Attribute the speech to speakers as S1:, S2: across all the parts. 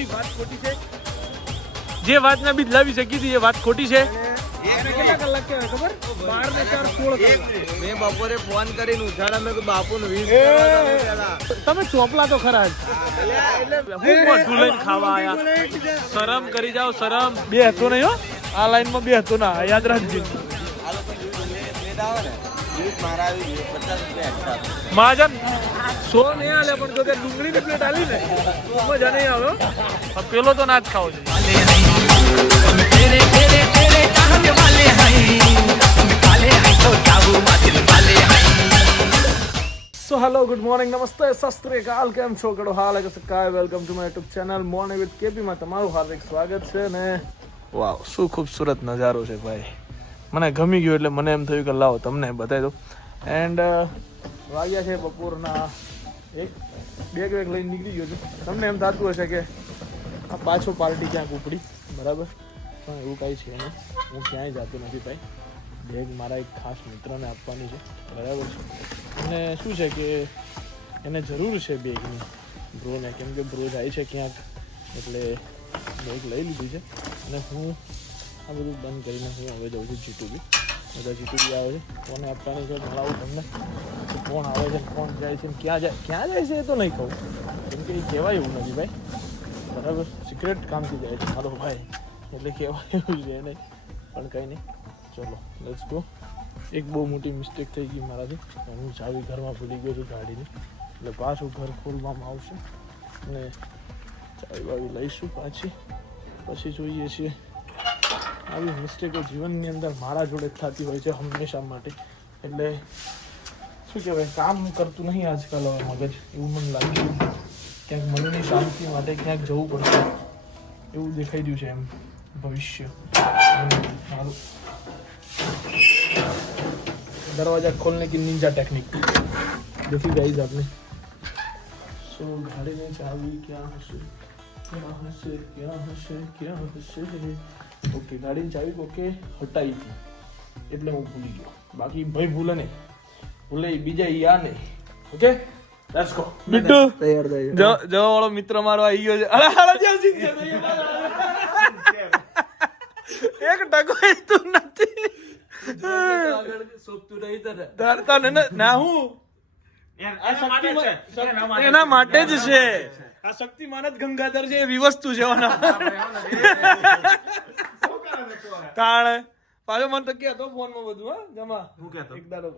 S1: મારી વાત ખોટી છે? જે વાત ના બિદલાવી શકી હતી એ વાત ખોટી છે?
S2: મેં બપોરે ફોન કરીને ઉઠાડા મેં બાપુ નું વીસ
S1: તમે ચોપલા તો ખરા જ. હું લઈને ખાવા આયા. શરમ કરી જાવ શરમ. બે હતો નહીં હો. આ લાઈનમાં બે હતો ના યાદ રાખજો. મહાજન સો નહીં આલે, પણ તો ડુંગળી ની પ્લેટ આલી ને. મજા નહીં આવે પેલો તો ના જ ખાવો સો હેલો ગુડ મોર્નિંગ નમસ્તે સસ્ત્રીકાલ કેમ છો? કડો હાલ કે સકાય welcome to my YouTube channel morning with KP માં તમારું હાર્દિક સ્વાગત છે ને. વાવ શું ખૂબસૂરત નજારો છે ભાઈ. મને ગમી ગયું એટલે મને એમ થયું કે લાવો તમને બતાવી દો એન્ડ વાગ્યા છે બપોરના એક. બેગ બેગ લઈને નીકળી ગયો છું. તમને એમ થતું હશે કે આ પાછો પાર્ટી ક્યાંક ઉપડી? બરાબર? પણ એવું કાંઈ છે નહીં. હું ક્યાંય જતો નથી ભાઈ. બેગ મારા એક ખાસ મિત્રને આપવાની છે. બરાબર છે? અને શું છે કે એને જરૂર છે બેગની. બ્રોને, કેમ કે બ્રો જાય છે ક્યાંક. એટલે બેગ લઈ લીધી છે. અને હું આ બધું બંધ કરીને હું હવે જઉં છું જીટુબી બધા જીટુબી આવે છે. કોને આપવાની છે ભણાવું તમને. કોણ આવે છે કોણ જાય છે ક્યાં જાય? ક્યાં જાય છે એ તો નહીં કહું કેમ કે એ કહેવાય એવું નથી ભાઈ. બરાબર? સિક્રેટ કામથી જાય છે. મારો ભાઈ. એટલે કહેવાય એવું છે નહીં પણ કંઈ નહીં. ચલો લેટ્સ ગો એક બહુ મોટી મિસ્ટેક થઈ ગઈ મારાથી. હું ચાવી ઘરમાં ભૂલી ગયો છું ગાડીની. એટલે પાછું ઘર ખોલવામાં આવશે. અને ચાવી બાવી લઈશું પાછી. પછી જોઈએ છીએ. આવી મિસ્ટેકો જીવનની અંદર મારા જોડે જ થતી હોય છે હંમેશા માટે. એટલે શું કહેવાય, કામ કરતું નહીં આજકાલ હવે મગજ. એવું મને લાગ્યું ક્યાંક મનની શાંતિ માટે ક્યાંક જવું પડશે. એવું દેખાઈ રહ્યું છે એમ ભવિષ્ય. સારું. દરવાજા ખોલને કી નિંજા ટેકનિક દેખી ગાઈઝ આપને. સો ગાડીને ચાવી ક્યાં હશે? ક્યાં હશે? ક્યાં હશે? ક્યાં હશે? ઓકે ગાડીની ચાવી કોકે હટાવી હતી એટલે હું ભૂલી ગયો. બાકી ભાઈ ભૂલે નહીં. ભૂલે બીજા યા નહીં. ઓકે? લેટ્સ ગો
S2: તૈયાર જો
S1: જવા વાળો મિત્ર મારો આવી ગયો છે. અરે હાલો જલ્દી એક ટકો તું નથી.
S2: સોપતું નહીં તને.
S1: તને ના હું? એના માટે જ છે. આ શક્તિમાન જ ગંગાધર છે એવી વસ્તુ છે ઓના. પાછો મને તો કેતો ફોનમાં બધું હા જમા.
S2: હું કેતો
S1: એક દાડો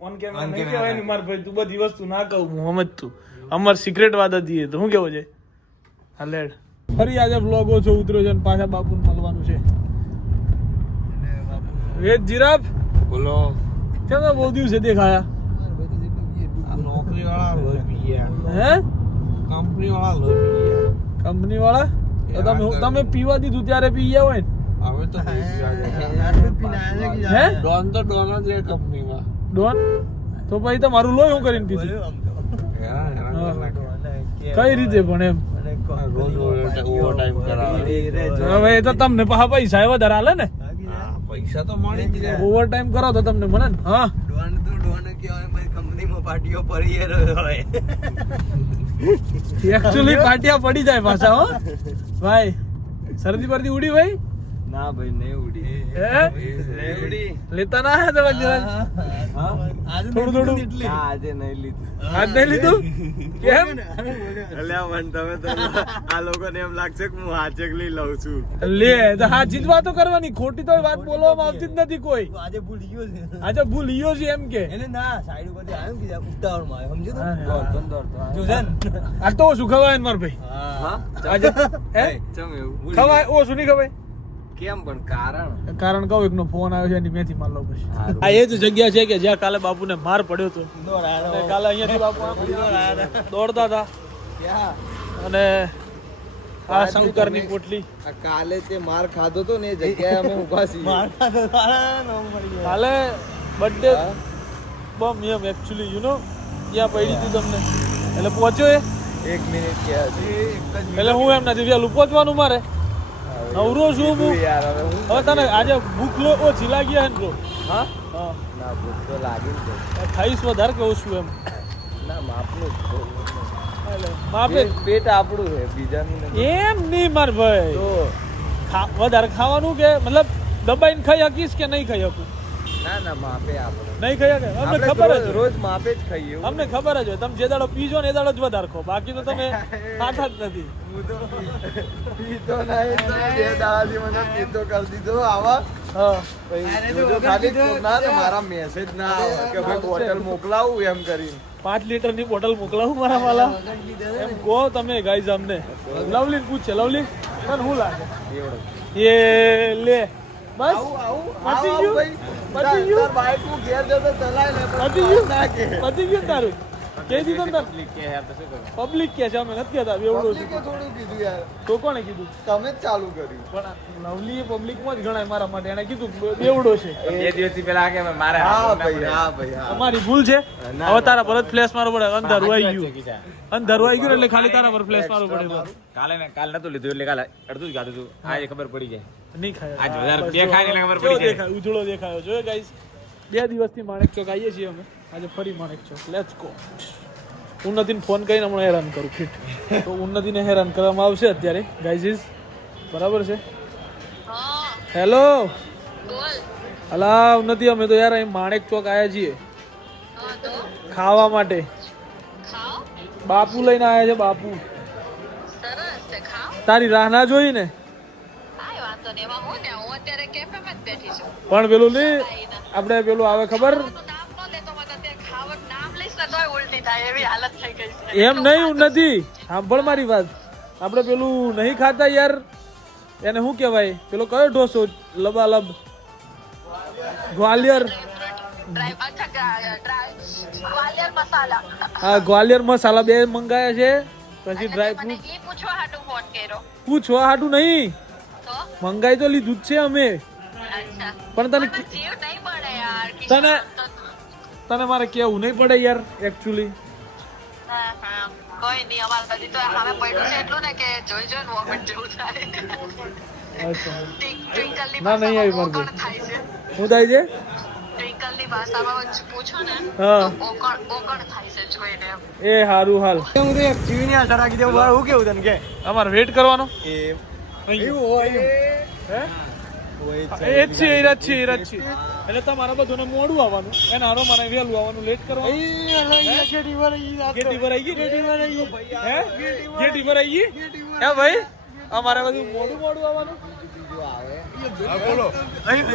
S1: ઓન On નહીં કહેવાય ને માર ભાઈ તું બધી વસ્તુ ના કહું હું સમજ તું. અમાર સિક્રેટ વાત હતી તો શું કેવો છે? હાલેડ ફરી આજે vlog ઓછો ઉતર્યો છે અને પાછા બાપુ મળવાનું છે. વેદ જીરાફ?
S2: બોલો.
S1: ચાલો બહુ દિવસે દેખાયા.
S2: નોકરી વાળા લોભી ગયા
S1: હે
S2: કંપની વાળા લોભી ગયા
S1: કંપની વાળા તો તમે તમે પીવા દીધું ત્યારે પી ગયા હોય
S2: હવે તો
S1: હે?
S2: ડોન તો ડોન જ રે કંપનીમાં.
S1: ડોન? તો પછી તમારું લોહી હું કરીને પીધું. કઈ રીતે પણ એમ?
S2: ઓવર
S1: હવે એ તો તમને પૈસા વધારે હાલે ને?
S2: પૈસા તો મળી જ જાય.
S1: ઓવર ટાઈમ કરો તો તમને મને હા.
S3: ડોન તો ડોન કહેવાય કંપનીમાં પડી
S1: એકચ્યુઅલી પાટિયા પડી જાય પાછા હો. ભાઈ શરદી પરદી ઉડી ભાઈ?
S3: ના ભાઈ નહીં ઉડી.
S1: હે?
S3: નહીં ઉડી.
S1: લેતા ના હતા જરાક? થોડું થોડું?
S3: આજે નહીં લીધું.
S1: આજ નહીં લીધું? કેમ?
S3: અલ્યા મન તમે તો આ લોકોને એમ લાગશે કે હું હાચકલી લઉં છું.
S1: લે તો હાચી જ વાતો કરવાની. ખોટી તો વાત બોલવામાં આવતી જ નથી કોઈ.
S3: આજે ભૂલી ગયો છે.
S1: આજે ભૂલ્યો છે એમ કે.
S3: એને ના સાઈડ ઉપરથી આવ્યો કે ઉતાવળમાં આવ્યો સમજો
S1: હા, હા.
S3: તો જોજન
S1: આ તો શું ખવાય માર ભાઈ.
S3: હા.
S1: આજે હે?
S3: ચમ એવું.
S1: ખવાય ઓછું નહીં ખવાય.
S3: કેમ પણ કારણ?
S1: કારણ કહું એકનો ફોન આવ્યો છે એની મેથી માર લો પછી. આ એ જ જગ્યા છે કે જ્યાં કાલે બાપુને માર પડ્યો હતો. કાલે અહીંયાથી બાપુ દોડતા હતા. અને આ શંકરની પોટલી.
S2: આ કાલે તે માર ખાધો તો ને એ જગ્યાએ અમે ઊભા છીએ.
S1: કાલે birthday Bam M actually you know ત્યાં પડી હતી તમને. એટલે પહોંચ્યો એ?
S2: એક મિનિટ કે છે?
S1: એટલે હું એમ નથી વહેલું પહોંચવાનું મારે. નવરો છું હું.
S2: યાર હવે
S1: તને આજે ભૂખ લો ઓછી લાગી હે ને bro?
S2: હા?
S1: હા.
S2: ના ભૂખ તો લાગી જ.
S1: ખાઈશ વધારે કહું છું એમ.
S2: ના માપનું.
S1: માપે.
S2: પેટ- આપણું છે બીજાનું
S1: એમ નહીં માર ભાઈ. વધારે ખાવાનું કે મતલબ દબાઈને ખાઈ શકીશ કે નહીં ખાઈ શકું?
S2: ના ના માપે આપણે.
S1: નહીં ખાયા શકે અમને ખબર જ
S2: રોજ- માપે જ ખાઈએ.
S1: અમને ખબર જ હોય. તમે જે દાડો પીજો ને એ દાડો જ વધારે ખો બાકી તો તમે ખાતા જ નથી.
S2: હું તો પીતો નહીં તો બે દાડાથી મને પીતો કરી દીધો. આવા. મારા મેસેજ ના આવે કે ભાઈ બોટલ મોકલાવું એમ કરીને.
S1: પાંચ લીટરની બોટલ મોકલાવું મારા વાલા. એમ કહો તમે ગાઈઝ અમને. લવલી પૂછે લવલી તને શું લાગે? એ લે. બસ. પતી ગયું? પતી ગયું?
S2: તાર બાઈક હું ઘેર જતો ચલાય ને
S1: પતી ગયું?
S2: ના
S1: પતી ગયું તારું દીધું ને
S3: કે યાર તો શું કરું?
S1: પબ્લિક કે છે અમે નથી કહેતા
S2: પબ્લિકે થોડું કીધું યાર.
S1: તો કોણે કીધું?
S2: તમે જ ચાલુ કર્યું.
S1: પણ લવલી પબ્લિકમાં જ ગણાય મારા માટે એને કીધું બેવડો છે.
S3: બે દિવસથી પેલા કે મારે
S2: હા ભાઈ હા ભાઈ
S1: અમારી ભૂલ છે. હવે તારા પર જ ફ્લેશ મારવો પડે અંધારું આવી ગયું. અંધારું આવી ગયું એટલે ખાલી તારા પર ફ્લેશ મારવો પડે
S3: કાલે ને કાલ નતું લીધું એટલે કાલે અડધું જ ખાધું હતું આજે ખબર પડી જાય.
S1: નહીં ખાય.
S3: આજ વધારે
S1: દેખાય
S3: ખાઈને ખબર પડી જાય.
S1: ઉજળો દેખાયો. જોયો ગાઈસ બે દિવસથી માણેક ચોક આવીએ છીએ અમે. આજે ફરી માણેક ચોક લેટ્સ ગો ઉન્નતિને ફોન કરીને હમણાં હેરાન કરું ફિટ. તો ઉન્નતિને હેરાન કરવામાં આવશે અત્યારે. ગાઈઝીસ બરાબર છે? હેલો અલા ઉન્નતિ અમે તો યાર અહીં માણેક ચોક આવ્યા છીએ. ખાવા માટે. બાપુ લઈને આવ્યા છે બાપુ. તારી રાહ ના જોઈ ને?
S4: ને
S1: પણ પેલું નહીં આપણે પેલું આવે ખબર? એમ નહીં ઉન્નતિ સાંભળ મારી વાત. આપણે પેલું નહીં ખાતા યાર. એને શું કહેવાય? પેલો કયો ઢોસો? લબાલબ. ગ્વાલિયર. હા ગ્વાલિયર મસાલા બે મંગાયા છે. પછી ડ્રાય ફ્રૂટ
S4: પૂછવા હાટું
S1: નહીં. મંગાઈ તો લીધું જ છે અમે. પણ તને તને- તને મારે કેવું નહીં પડે યાર એકચ્યુઅલી
S4: કોઈ નહીં અમારે હજી તો હવે પડ્યું છે એટલું ને કે જોઈ જોઈ વોમિટ જેવું થાય. ના,
S1: નહીં આવી મારી શું થાય છે?
S4: ટ્વિંકલ ભાષામાં પૂછો ને
S1: હા.
S4: તો ઓકણ ઓકણ થાય છે જોઈને એમ.
S1: એ સારું હાલ. અમારે વેટ કરવાનો.
S2: એ
S1: હે? એ જ છે એ છે એ છે. એટલે તમારા બધાને મોડું આવવાનું. એને હારો મારે વહેલું આવવાનું. લેટ કરવાનું ગેટી ભરાઈ ગઈ હે? ગેટી ભરાઈ ગઈ? હે ભાઈ? અમારે બધું મોડું મોડું આવવાનું?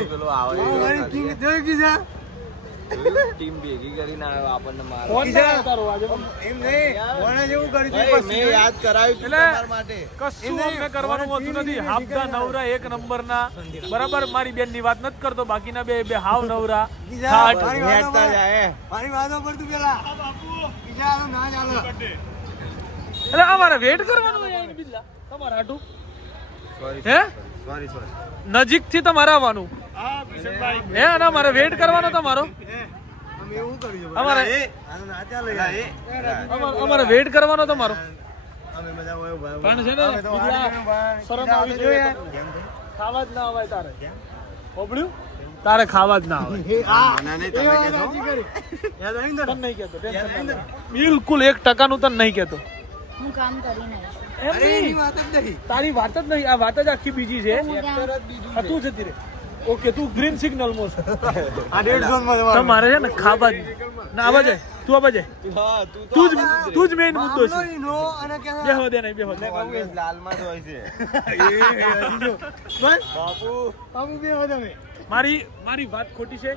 S2: પેલો આવે ટીમ ભેગી કરીને આવ્યો આપણને મારવા.
S1: ફોન ના તારો આજે
S2: મેં યાદ કરાવ્યું
S1: એટલે-
S2: માટે.
S1: કશું અમને કરવાનું હોતું નથી. હાફદા નવરા એક નંબરના. બરાબર મારી બેનની વાત નથી કરતો બાકીના બે બે હાવ નવરા. બીજા
S2: હેડતા જાય
S1: એટલે અમારે વેટ કરવાનું બિલ્લા. તમારે હાટું. હે?
S2: સોરી સોરી
S1: નજીકથી તમારે આવવાનું. હે અને મારે વેટ કરવાનો તમારો. અમારે વેટ કરવાનો તમારો. પણ છે ને શરમ આવી જોઈએ. ખાવા જ ના આવે તારે. ઓબળ્યું તારે ખાવા જ ના આવે ના. બિલકુલ એક ટકાનું તને નહીં કેતો
S5: હું કામ.
S1: તારી વાત જ નહીં આ વાત જ આખી બીજી છે. તું જતી રે. ઓકે તું ગ્રીન સિગ્નલમાં છે. તમારે છે ને ખાવા ના આવા જાય. તું આવા જાય.
S2: હા તું તું
S1: જ તું જ મેઇન મુદ્દો છે. બેહો દે નહીં બેહો દે.
S2: always લાલમાં જ હોય છે.
S1: મારી મારી વાત ખોટી છે?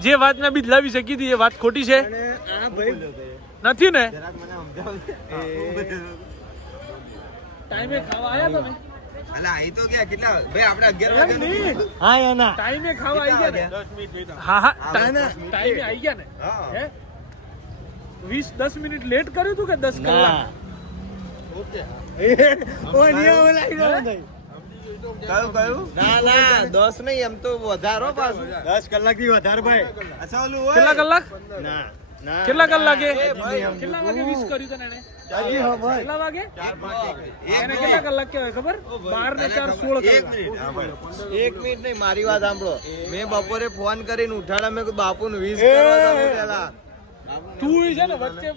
S1: જે વાત મેં બિદલાવી શકી હતી એ વાત ખોટી છે? નથી ને? ટાઈમે ખાવા આવ્યા તમે?
S2: તો કેટલા ભાઈ આપણે અગિયાર
S1: એમ
S2: વાગે
S1: નહીં. ટાઈમે ખાવા આવી ગયા ને હા હા ટાઈમે ટાઈમે આવી ગયા ને?
S2: હે.
S1: વીસ દસ મિનિટ લેટ કર્યું તું કે દસ કલાક?
S2: કયું કયું? ના ના દસ નહીં એમ તો વધારો પાછું.
S3: દસ કલાકથી વધારે ભાઈ.
S2: અચ્છા ઓલું
S1: કેટલા કલાક?
S3: ના.
S1: કેટલા કલાક?
S2: લાગે
S1: કેટલા વાગે વિશ કર્યું તને એને? કેટલા વાગે? એને કેટલા કલાક કહેવાય ખબર? બાર ને ચાર સોળ
S2: એક
S1: કલાક.
S2: એક મિનિટ નહીં મારી વાત સાંભળો. મેં બપોરે ફોન કરીને ઉઠાડા મેં બાપુ નું વીસ કરો
S1: તું છે ને વચ્ચે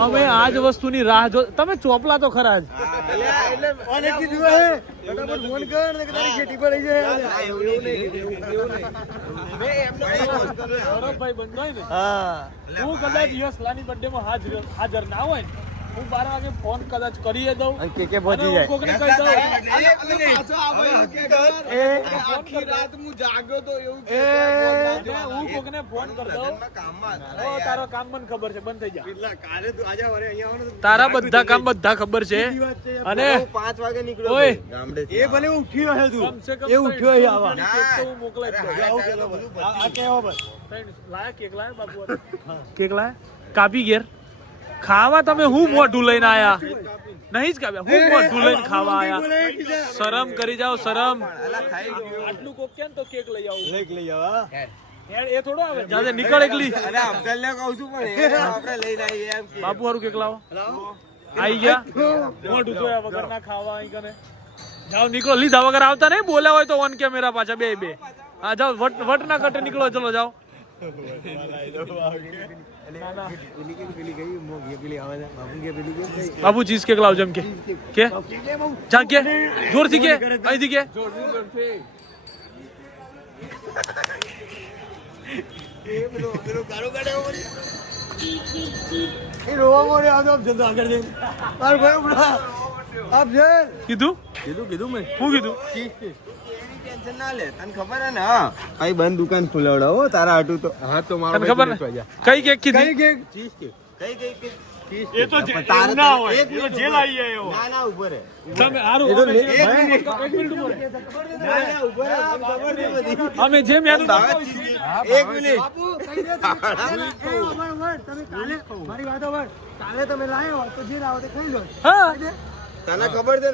S1: અમે આ જ. વસ્તુની રાહ જો તમે ચોપલા તો ખરા જ.
S3: હે ફટાફટ ફોન કર ને કે તારી ખેતી પર લઈ જાય એવું નહીં એવું નહીં મેં એમને ફોન કર્યો
S1: સૌરભભાઈ બંધ હોય ને
S3: હા.
S1: હું કદાચ યશલાની બર્થડે માં હાજર હાજર ના હોય ને હું બાર વાગે ફોન કદાચ કરી દઉં.
S3: અને કે કે પહોંચી જાય.
S1: કોકને કહી દઉં.
S2: આખી રાત હું જાગ્યો તો એવું કે
S1: હું કોકને ફોન કરી દઉં. ઓ તારો કામ મને ખબર છે બંધ થઈ જા.
S3: કાલે તું આજે વરે અહીંયા આવવાનો
S1: તારા બધા કામ બધા ખબર છે. અને
S3: હું પાંચ વાગે નીકળ્યો. ગામડે એ ભલે ઉઠ્યો હે તું. એ ઉઠ્યો હે આવા.
S1: તો હું મોકલાઈ દઉં.
S3: આ કેવો બસ.
S1: લાયા કેક લાયા બાપુ? કેક લાયા? કાપી ઘેર. ખાવા તમે હું મોઢું લઈને આયા? નહીં જ કાપ્યા હું મોઢું લઈને ખાવા આયા? શરમ કરી જાઓ શરમ. આટલું કોક કેમ તો કેક લઈ આવું?
S3: કેક લઈ આવા
S1: યાર એ થોડો આવે. જાતે નીકળ એકલી.
S3: અરે અફઝલ ને કહું છું પણ એ આપણે લઈને આવીએ એમ કે.
S1: બાપુ હારું કેક લાવો. આઈ ગયા? મોઢું જોયા વગર ના ખાવા અહીં કને. જાઓ નીકળો. લીધા વગર આવતા નહીં? બોલ્યા હોય તો ઓન કેમેરા પાછા બે બે. હા જાઓ વટ વટ ના કટે નીકળો. ચલો જાઓ. ના, ના.
S3: પેલી ગઈ મોગી પેલી આવે છે બાપુ કે પેલી કેમ ગઈ
S1: બાબુ ચીઝ કેક લાવજો એમ કે કે જા કે
S3: મોરે તો માર મેં
S1: હું
S3: ટેન્શન ના લે. તને ખબર હે ને? હા. ભાઈ બંધ દુકાન ખુલાવડાવો તારા હાટું તો. હા તો
S1: તને ખબર ને કઈ કેક કીધી?
S3: કેક? Cheesecake. કઈ કઈ કેક એ તો ના હોય. એ જેલ આવી જાય ના ના ઉપર
S1: તમે હારું અમે જેમ- એક મિનિટ ઊભો રહે.
S3: ના ના ઉપર હે
S1: અમે જેમ યાદ
S3: એક મિનિટ.
S1: હા
S3: તને ખબર છે ને એક મિનિટ
S1: હા, ઉપર ઉપર
S3: ખવડાવી જ નહીં માં. તારે ખવડાવવું છે
S1: ના
S3: ખબર છે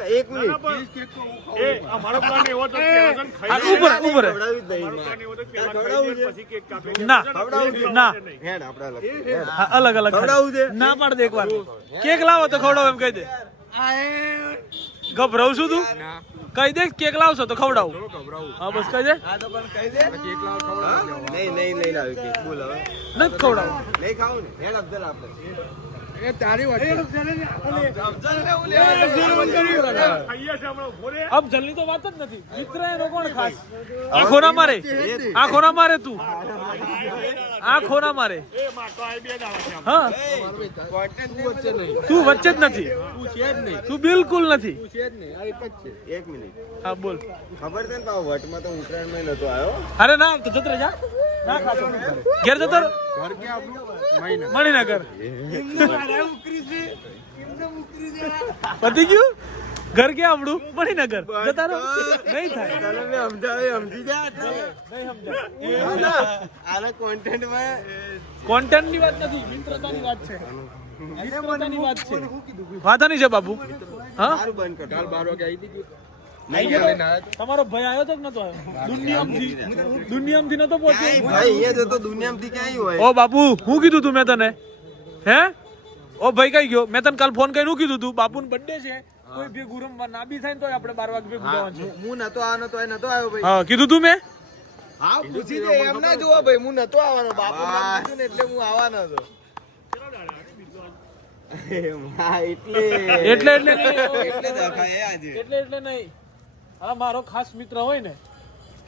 S1: ના?
S3: હેડ આપણે અલગ હેડ.
S1: હા, અલગ અલગ
S3: છે?
S1: ના પાડ દે એકવાર કેક લાવો તો ખવડાવો એમ કહી દે. ગભરાવ છું તું? કહી દે કેક લાવશો તો ખવડાવું. હા બસ કહી દે.
S3: નહીં નહીં નહીં લાવી કેક. બોલ હવે.
S1: નથી ખવડાવું.
S3: નહીં ખાવું ને? હેડ અફઝલ આપણે.
S1: અબ જલ્દી તો વાત જ નથી. મિત્ર એનો કોણ ખાસ? આખો ના મારે. આખો ના મારે તું. આખો ખોરા મારે હા તું વચ્ચે જ નથી તું બિલકુલ નથી
S3: એક મિનિટ
S1: હા બોલ
S3: ખબર છે ને વટમાં તો ઉત્તરાયણમાં નતો આવ્યો
S1: અરે ના તો જતો રહે જા ઘેર જતો. મણિનગર પતી ગયું ઘર ક્યાં આવડું? મણિનગર. જતા રહો. નહીં થાય.
S3: તને મેં સમજાવી સમજી જા
S1: નહીં સમજાય.
S3: આના કોન્ટેન્ટમાં
S1: કોન્ટેન્ટની વાત નથી મિત્રતાની વાત છે. મિત્રતાની વાત છે. વાંધો છે બાબુ. હા?
S3: સારું બંધ કર કાલ બાર વાગે આવી
S1: તમારો ભાઈ આવ્યો તો કે નતો આવ્યો? દુનિયામથી. દુનિયામથી નતો પહોંચ્યો?
S3: ભાઈ એ જતો દુનિયામાંથી ક્યાંય હોય?
S1: ઓ બાપુ હું કીધું તું મેં તને? હે? ઓ ભાઈ કઈ ગયો? મેં તને કાલ ફોન કરીને કીધું તું? બાપુનો બર્થડે છે. કોઈ ભેગું રમવા ના બી થાય તો આપણે બાર વાગે ભેગું જવાનું છે.
S2: હું નતો આવવાનો તો એ નતો આવ્યો ભાઈ.
S1: હા કીધું તું મેં?
S2: હા પૂછી દે એમ ના જોવો ભાઈ હું નતો આવવાનો બાપુ કીધું ને એટલે હું આવવાનો હતો.
S3: એટલે
S1: એટલે એટલે નહીં.
S3: એટલે દેખાય આજે.
S1: એટલે એટલે નહીં. મારો ખાસ મિત્ર હોય ને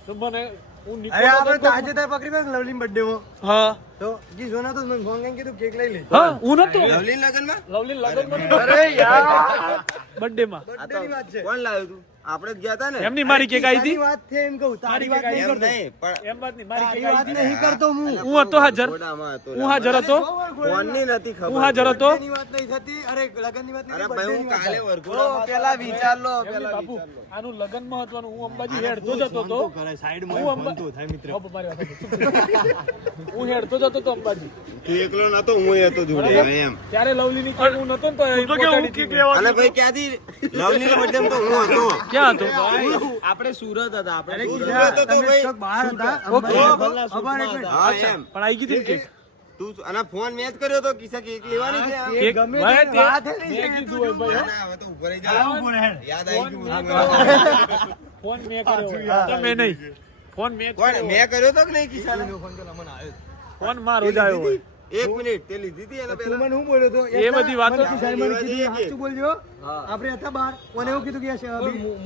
S1: તો મને
S3: અરે આપણે તાજેતર
S1: તો-
S3: પકડી પાક લવલી બર્થડે માં.
S1: હા.
S3: તો જી જોના તો મને ફોન કરીને કીધું કેક લઈ લે
S1: હા હું નતો.
S3: લવલી લગનમાં?
S1: લવલીન લગન અરે યાર. બર્થડે માં.
S3: બર્થડે વાત છે. કોણ લાવ્યું તું? આપણે ગયા હતા ને.
S1: એમની મારી કે ગાઈ હતી?
S3: વાત છે એમ કહું તારી વાત નહીં કરતો નહીં પણ
S1: એમ વાત નહીં મારી કે
S3: વાત નહીં કરતો હું.
S1: હું હતો હાજર? હું હાજર હતો?
S3: ફોનની નથી ખબર.
S1: હું હાજર હતો?
S3: ની વાત નહીં થતી અરે લગનની વાત નહીં અરે ભાઈ હું કાલે વર્ગો
S2: પેલા વિચાર લો
S1: પેલા બાપુ આનું લગન મહત્વનું હું અંબાજી હેડતો જતો તો હું અંબા- બાપુ, મારી વાત સાંભળો. હું હેડતો જતો તો અંબાજી.
S3: તું એકલો નતો હું હતો જોડે એમ.
S1: ત્યારે લવલીની કેક હું નતો તો.
S3: અને ભાઈ ક્યાંથી? લવલી ના બર્થડે તો હું હતો.
S1: ક્યાં હતો
S2: આપણે સુરત હતા આપણે
S3: સુરત. હતો? ભાઈ
S1: ઓકે
S3: હા એમ.
S1: પણ આવી ગઈ હતી ને
S3: તું અને ફોન મેં કર્યો તો કિસ્સા કેક લેવાની છે આમ.
S1: કેક ભાઈ, તે- મેં કીધું હોય ભાઈ
S3: ના, હવે તો ઉપર જા. યાદ આવી ગયું
S1: ફોન મેં કર્યો હોય. તમે નહીં. ફોન મેં કર્યો.
S2: મેં કર્યો તો કે નહીં
S1: ફોન મારો જ આવ્યો હોય.
S2: એક મિનિટ તે લીધી હતી એને પહેલા.
S3: મને શું બોલ્યો તો?
S1: એ બધી વાતો
S3: મને મને કીધું સાચું બોલજો. આપણે હતા બહાર મને એવું કીધું કે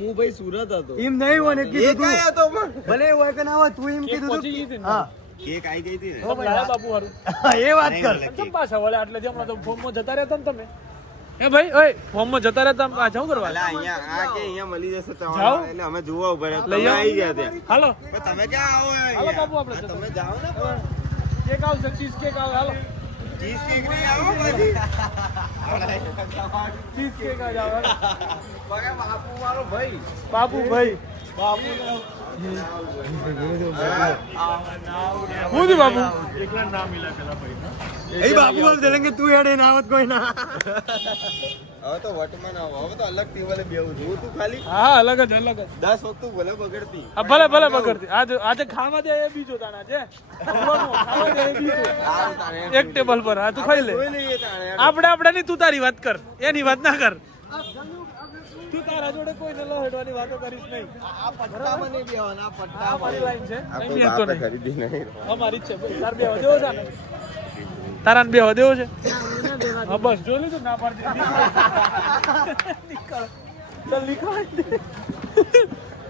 S2: હું ભાઈ સુરત હતો.
S3: એમ નહીં કીધું
S2: હતો
S3: ભલે હોય કે ના હોય તું એમ કીધું તું. હા.
S2: કેક આવી ગઈ હતી ને?
S1: બાપુ હારું.
S3: એ વાત કર.
S1: કેમ પાછા એટલે જે હમણાં તો ફોર્મમાં જતા રહેતા ને તમે? એ ભાઈ ઓય ફોર્મમાં જતા રહેતા આ કરવા?
S2: અહીંયા આ કે અહીંયા મળી જશે
S1: જાઓ.
S2: એટલે અમે જોવા ઊભા રહ્યા. તમે
S1: આવી.
S2: ગયા ત્યાં.
S1: હાલો.
S2: તમે ક્યાં આવો
S1: હાલો બાપુ આપણે
S2: તમે જાઓ ને પણ.
S1: કેક આવશે ચીઝ કેક આવે હાલો.
S2: ચીઝ કેક નહીં આવો પછી
S1: ચીઝ કેક જ આવે
S2: બગા બાપુ મારો ભાઈ.
S1: બાપુ ભાઈ. બાપુ. હું બાપુ?
S3: એ બાપુ બોલ તું એડે ના આવત કોઈ ના.
S2: હવે તો વટમાં ના હવે તો અલગ ટેબલે છું. હું તું ખાલી
S1: હા અલગ જ અલગ જ.
S2: દસ વખત ભલે બગડતી.
S1: હા ભલે ભલે બગડતી. આજે આજે ખાવા દે એ બીજો તાના છે ખાવા દે એ બીજો.
S2: સારું તાણે એમ
S1: એક ટેબલ પર હા તું ખાઈ લે. આપણે આપણે ની તું તારી વાત કર. એની વાત ના કર. તું તારા જોડે કોઈને લહેડવાની વાતો કરીશ નહીં.
S2: આ આ
S1: મારી લાઈન છે. નહીં
S2: કોઈ
S1: નહીં.
S2: ખરીદી નહીં.
S1: અમારી છે તાર બેહવા દેવો છે તારા ને બેહવા દેવો છે? હા બસ જો લીધું? ના પાડતી નીકળ ચાલ નીકળ.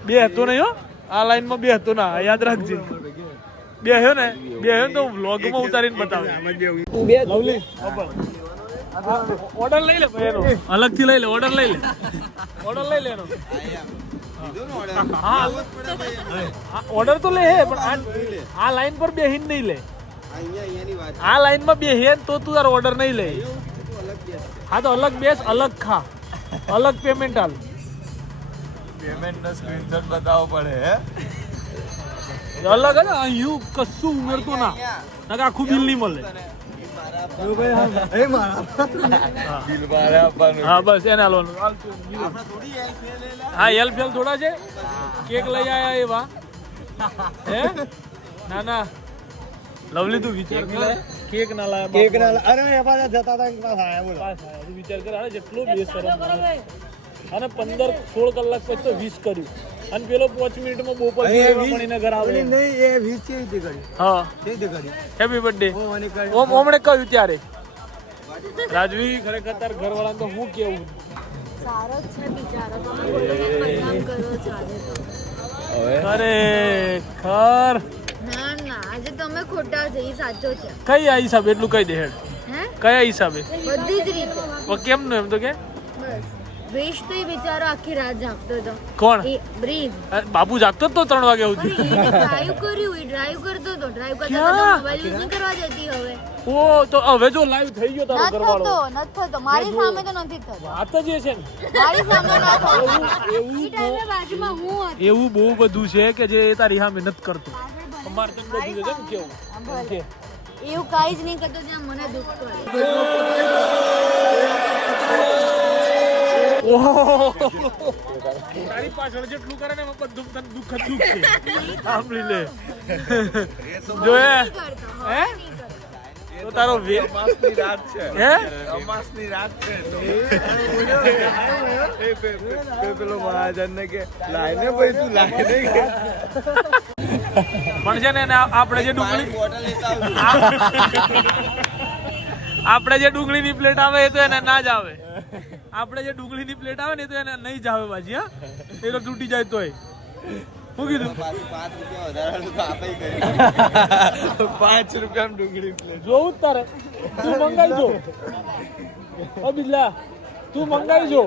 S1: બે હતો નહીં હો. આ લાઈનમાં બે હતો ના યાદ રાખજે. બે હ્યો ને બે ને તો વ્લોગમાં ઉતારીને બતાવે લવલી. ઓર્ડર લઈ લે ભાઈ એનો. અલગથી લઈ લે ઓર્ડર લઈ લે. ઓર્ડર લઈ લે એનો. હા. ઓર્ડર તો લે હે પણ આ લાઈન પર બેહીને નહીં લે. આ લાઈનમાં બેહે તો તું તારો ઓર્ડર નહીં લે.
S2: તું અલગ બેસ.
S1: હા તો અલગ બેસ અલગ ખા. અલગ પેમેન્ટ હાલ
S2: પેમેન્ટ નો સ્ક્રીનશોટ બતાવવો પડે હે?
S1: અલગ હે ને અહીં કશું ઉમેરતું ના. નકા આખું બિલ નહીં મળે. હા બસ એને હાલવાનું. હા એલ ફેલ થોડા છે. કેક લઈ આયા એવા. હે? ના ના. લવલી તું વિચાર કર. કેક ના લાયા
S3: કેક ના અરે એ પાછા જતા હતા કે પાછા આયા બોલ.
S1: પાસ આયા. તું વિચાર કર અરે જેટલો બેશરમ અને પંદર સોળ કલાક પછી તો વીસ કર્યું. અને પેલો પાંચ મિનિટમાં બોપર પડીને ઘર આવે.
S3: નહીં એ વીસ કેવી રીતે કર્યું?
S1: હા.
S3: તે રીતે કર્યું?
S1: હેપી બર્થડે ઓમ ઓમણે કહ્યું ત્યારે. રાજવી ખરેખર તાર ઘરવાળાને તો હું કેવું?
S5: સારો જ છે બિચારો. તમે છો તો.
S1: ખરેખર
S5: છે એ સાચો છે.
S1: કઈ આ હિસાબે? એટલું કહી દે હેડ.
S5: હે?
S1: કયા હિસાબે?
S5: બધી જ રીતે.
S1: કેમ નું એમ તો કે?
S5: બસ. વેશ તો એ બિચારો આખી રાત જાગતો હતો.
S1: કોણ?
S5: એ બ્રીઝ
S1: જાગતો તો ત્રણ વાગે સુધી.
S5: ડ્રાઈવ કર્યું એ ડ્રાઈવ કરતો હતો. ડ્રાઈવ કરતા
S1: ક્યાં?
S5: મોબાઈલ યુઝ નહીં કરવા દેતી હવે.
S1: ઓ તો હવે જો લાઈવ થઈ ગયો તારો
S5: નથી
S1: ઘરવાળો.
S5: થતો નથી થતો. મારી સામે તો નથી થતો.
S1: વાત જ એ છે ને.
S5: મારી સામે ના થતો
S1: એવું
S5: એ બાજુમાં હું
S1: એવું બહુ બધું છે કે જે તારી સામે નથી કરતું. અમારે તો બધું ને કેવું
S5: એવું કાંઈ જ નહીં કરતો ત્યાં મને દુઃખ કરે
S1: તારી પાછળ જેટલું કરે ને બધું તને દુઃખ જ દુઃખ છે સાંભળી લે હે? તો તારો વે
S2: અમાસની રાત છે
S1: હે
S2: અમાસની રાત છે એ પે- પે- પે- પેલો મહાજન ને કે લાઈને ભાઈ તું લાઈને કે
S1: પણ છે ને એને આપણે જે ડુંગળી
S2: બોટલ લેતા આવજો.
S1: આપણે જે ડુંગળીની પ્લેટ આવે એ તો એને ના જ આવે. આપણે જે ડુંગળીની પ્લેટ આવે ને તો એને નહીં જ આવે બાજી હા? એ તો તૂટી જાય તોય. શું કીધું?
S2: પાંચ રૂપિયા ડુંગળી પ્લેટ.
S1: જોવું જ તારે. તું મંગાવી જો ઓ બિલ્લા તું મંગાવી જો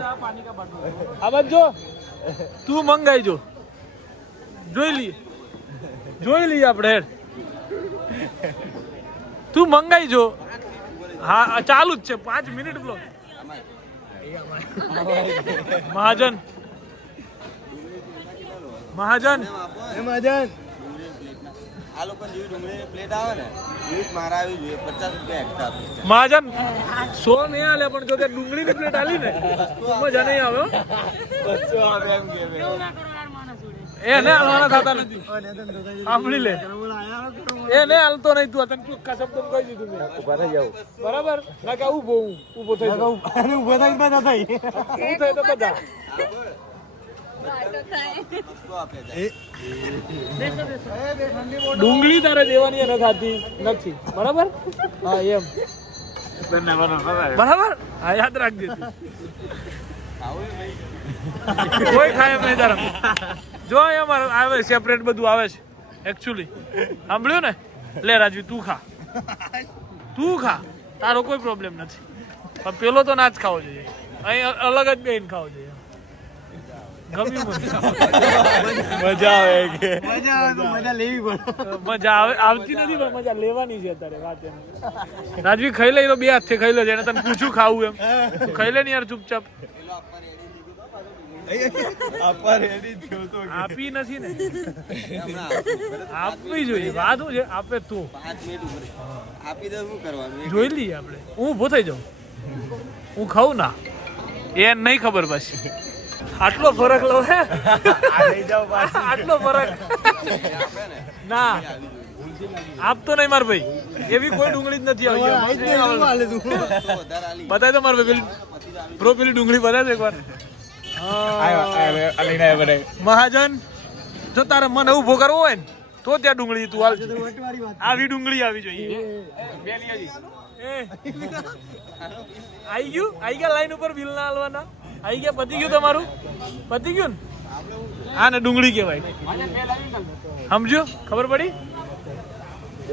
S1: આ બાજુ જો. તું મંગાવી જો જોઈ લઈએ જોઈ લઈએ આપણે. તું મંગાઈ જો. હા આ ચાલુ જ છે. પાંચ મિનિટ બ્લોક મહાજન. મહાજન.
S3: એ મજાન
S2: આ લોકો જેવી ડુંગળીની પ્લેટ આવે ને એવી મારા આવી જોઈએ પચાસ રૂપિયા એક્સ્ટ્રા
S1: મહાજન સો નહીં હાલે પણ જો તે ડુંગળીની પ્લેટ આલી ને તો મજા નહીં આવે
S2: બસો આવે એમ કે બે.
S1: એ ને હાલવાના થતા નથી. સાંભળી લે. હાલતો નહીં તું તને ચોખ્ખા શબ્દ કહી દીધું મેં. બરાબર? ના કે ઊભો હું ઊભો થઈ જાઉં
S3: અને ઊભો થઈને પાછા થઈ
S1: ઊભું થાય તો બધા. ડુંગળી તારે દેવાની એને થતી નથી. બરાબર? હા એમ. બરાબર? હા યાદ રાખજે કોઈ ખાય નહીં તારા જો અમારે મારે આવે સેપરેટ બધું આવે છે એકચ્યુઅલી સાંભળ્યું ને? લે રાજવી તું ખા. તું ખા. તારો કોઈ પ્રોબ્લેમ નથી. પણ પેલો તો ના જ ખાવો જોઈએ. અહીં અલગ જ બેન ખાવો જોઈએ.
S2: મજા આવે કે.
S3: મજા આવે તો મજા લેવી પડે.
S1: મજા આવે. આવતી નથી પણ મજા લેવાની છે અત્યારે વાત એમ. રાજવી ખાઈ લઈ તો બે હાથથી ખાઈ લે એને તને પૂછું ખાવું એમ. ખાઈ લે ને યાર ચૂપચાપ.
S2: આપા રેડી થયો તો
S1: આપી નથી ને. આપવી જોઈએ. વાત શું છે. આપે તું.
S2: આપી દે શું કરવાનું?
S1: જોઈ લઈએ આપણે. હું ઊભો થઈ જાઉં. હું ખાઉં ના. એ નહીં ખબર પછી. આટલો ફરક લો હે. આટલો ફરક. ના. આપતો નહીં માર ભાઈ. એવી કોઈ ડુંગળી જ નથી આવી બતાવી દો માર ભાઈ પેલી પ્રો પેલી ડુંગળી બનાવે એકવાર મહાજન જો તારે મન ઊભો કરવો હોય ને તો ત્યાં ડુંગળી તું હાલ. આવી ડુંગળી આવી જોઈએ. આવી. ગયું? આઈ ગયા લાઈન ઉપર બિલ ના હાલવાના? આઈ ગયા? પતી ગયું તમારું? પતી ગયું ને? હા ને ડુંગળી કહેવાય. સમજો? ખબર પડી?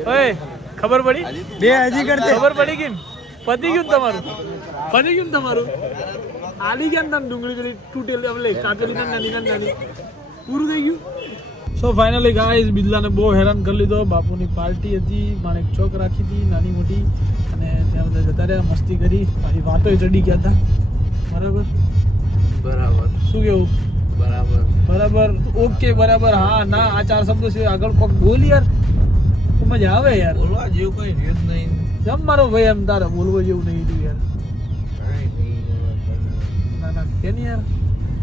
S1: ઓય ખબર પડી?
S3: બે હજી કરતે
S1: ખબર પડી ગઈ ને? પતી ગયું ને તમારું? પતી ગયું તમારું? આલી ગયા ને તમે ડુંગળી પેલી તૂટેલી એટલે કાચેલી નાની નાની પૂરું થઈ ગયું સો ફાઇનલી ગાઈસ બિદલાને બહુ હેરાન કરી લીધો બાપુની પાર્ટી હતી માણેક ચોક રાખી હતી નાની મોટી અને ત્યાં બધા જતા રહ્યા મસ્તી કરી મારી વાતો ચડી ગયા હતા બરાબર
S2: બરાબર.
S1: શું કેવું?
S2: બરાબર.
S1: બરાબર. ઓકે બરાબર. હા ના આ ચાર શબ્દો છે. આગળ કોક બોલ યાર. મજા આવે યાર.
S2: બોલવા જેવું કઈ રહ્યું જ નહીં.
S1: જમ મારો ભાઈ એમ તારે બોલવો જેવું નહીં રહ્યું યાર. ના કે યાર?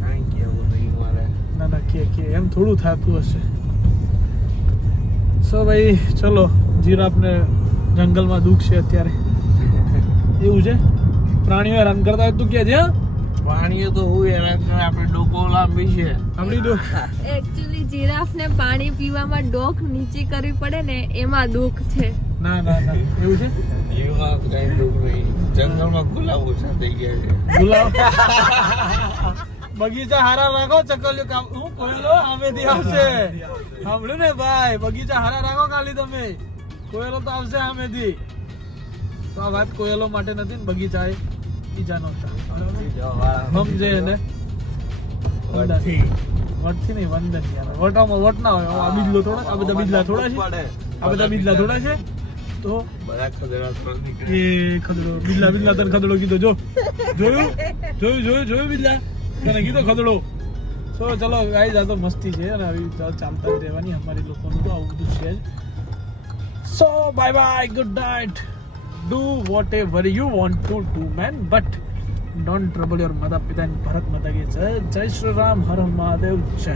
S2: કાંઈ કેવું નહીં મારે.
S1: ના ના કે કે એમ થોડું થતું હશે. સો ભાઈ ચલો જીરાફને જંગલમાં દુઃખ છે અત્યારે. એવું છે? પ્રાણીઓ હેરાન કરતા હોય તું કે છે
S2: પાણીઓ તો હું હેરાન કરે આપણે ડોકો લાંબી છે.
S1: આપણી દુઃખ
S5: એકચ્યુઅલી જીરાફને પાણી પીવામાં ડોક નીચી કરવી પડે ને એમાં દુઃખ છે.
S1: ના ના ના. એવું છે?
S2: એમાં કઈ દુઃખ જંગલમાં ગુલાબ થઈ ગયા છે.
S1: ગુલાબ? બગીચા હારા રાખો ચકલિયો કામ હું કોયલો? સામેથી આવશે. સાંભળ્યું ને ભાઈ? બગીચા હારા રાખો ખાલી તમે. કોયલો તો આવશે સામેથી તો આ વાત કોયલો માટે નથી ને બગીચા એ બીજા નહોતા સમજે એને?
S2: વટથી.
S1: વટથી નહીં વંદન યાર. વટામાં વટ ના હોય. આ બીજલો થોડા આ બધા બીજલા થોડા છે? આ બધા બીજલા થોડા છે? તો એ ખદડો બિલ્લા બિલ્લા તને ખદડો કીધો જો. જોયું? જોયું જોયું જોયું બિલ્લા તને કીધો ખદડો સો ચલો ગાઈ આ તો મસ્તી છે અને આવી ચાલ ચાલતા જ રહેવાની અમારી લોકોનું તો આવું બધું છે જ. So bye bye good night do whatever you want to do man but don't trouble your માતા પિતા ભરત માતા કે જય જય શ્રી રામ હર મહાદેવ જય